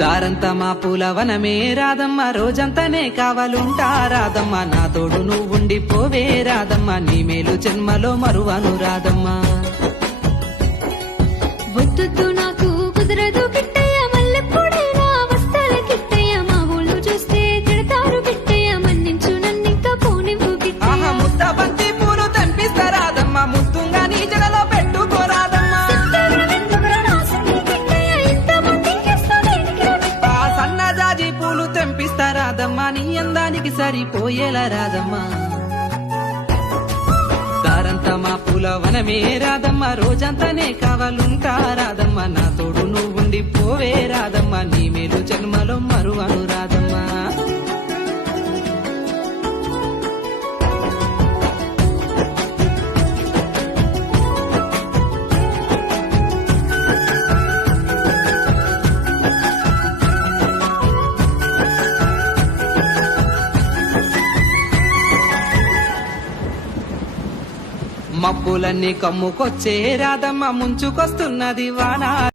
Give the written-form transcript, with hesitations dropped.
దారంతా మా పూలవనమే రాదమ్మ, రోజంతానే కావాలుంటా రాదమ్మ, నా తోడు నువ్వుండి పోవే రాదమ్మ, నీ మేలు జన్మలో మరువను రాదమ్మ. వద్దు నాకు కుదరదు కిట్టయ్య, మల్లెప్పుడైనా వస్తాల కిట్టయ్య, మా ఊళ్ళు చూస్తే తిడతారు కిట్టయ్య, మన్నించు నన్నింకా పోనివ్వు కిట్టయ్య. ముద్ద బంతి పూలు తెంపిస్తా రాదమ్మ, ముద్దుగా నీ జడలో పెట్టుకోరాదమ్మ. సన్నజాజి పూలు తెంపిస్తా రాదమ్మ, నీ అందానికి సరిపోయేలా రాదమ్మా. దారంతా మా పూలవనమే రాదమ్మ, రోజంతానే కావాలుంటా రాదమ్మ, నా తోడు నువ్వుండి పోవే రాదమ్మ, నీ మేలు జన్మలో మరువను రాదమ్మా. మబ్బులన్నీ కమ్ముకొచ్చే రాదమ్మ, ముంచుకొస్తున్నది వాన.